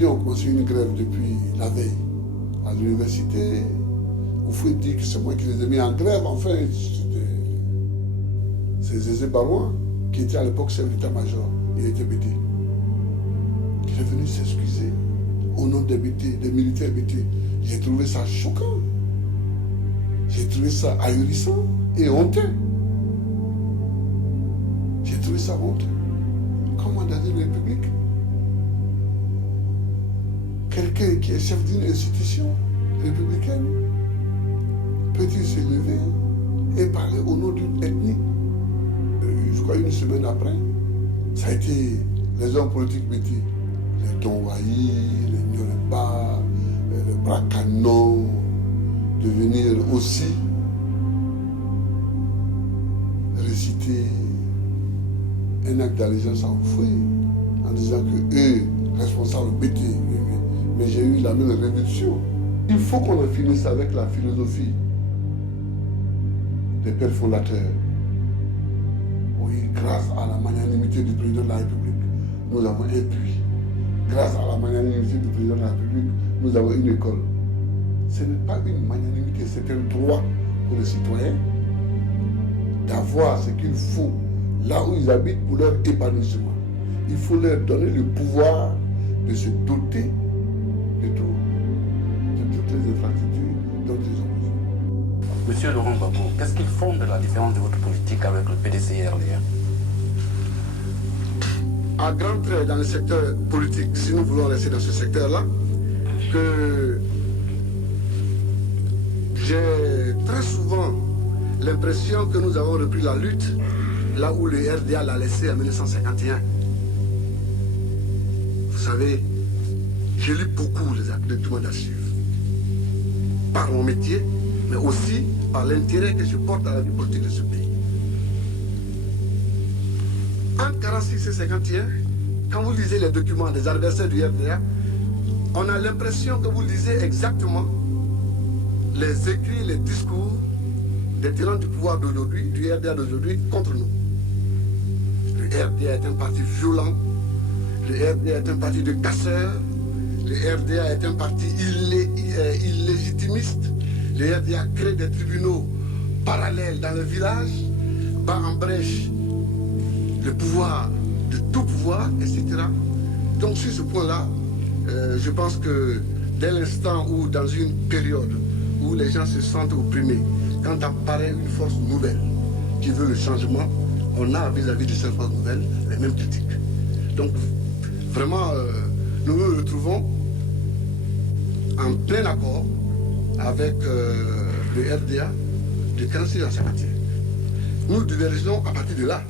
étudiants ont commencé une grève depuis la veille à l'université. Vous pouvez dire que c'est moi qui les ai mis en grève. Enfin, c'est Zézé Barouin, qui était à l'époque chef d'état-major. Il était BT. Il est venu s'excuser au nom des BT, des militaires BT. J'ai trouvé ça choquant. J'ai trouvé ça ahurissant et honteux. J'ai trouvé ça honteux. Comment dans une république, quelqu'un qui est chef d'une institution républicaine peut-il se lever et parler au nom d'une ethnie? Je crois une semaine après, ça a été les hommes politiques BT, les Tonwaï, les Nyolepa, les Bracano, de venir aussi réciter un acte d'allégeance à Oufoué en disant que eux, responsables BT, mais j'ai eu la même révolution. Il faut qu'on en finisse avec la philosophie des pères fondateurs. Oui, grâce à la magnanimité du président de la République, nous avons un puits. Grâce à la magnanimité du président de la République, nous avons une école. Ce n'est pas une magnanimité, c'est un droit pour les citoyens d'avoir ce qu'il faut là où ils habitent pour leur épanouissement. Il faut leur donner le pouvoir de se doter de toutes les infrastructures dont ils ont besoin. Monsieur Laurent Gbagbo, qu'est-ce qu'ils font de la différence de votre politique avec le PDC et RDA? À grands traits dans le secteur politique, si nous voulons rester dans ce secteur-là, que j'ai très souvent l'impression que nous avons repris la lutte là où le RDA l'a laissé en 1951. Vous savez, j'ai lu beaucoup les documents d'archives. Par mon métier, mais aussi par l'intérêt que je porte à la vie politique de ce pays. Entre 1946 et 1951, quand vous lisez les documents des adversaires du RDA, on a l'impression que vous lisez exactement les écrits, les discours des tyrans du pouvoir d'aujourd'hui, du RDA d'aujourd'hui, contre nous. Le RDA est un parti violent, le RDA est un parti de casseurs, le RDA est un parti illégitimiste, le RDA crée des tribunaux parallèles dans le village, bat en brèche le pouvoir, de tout pouvoir, etc. Donc sur ce point-là, je pense que dès l'instant où, dans une période où les gens se sentent opprimés, quand apparaît une force nouvelle qui veut le changement, on a vis-à-vis de cette force nouvelle les mêmes critiques. Donc vraiment, nous nous retrouvons en plein accord avec le RDA de 1946 à 1951. Nous divergeons à partir de là.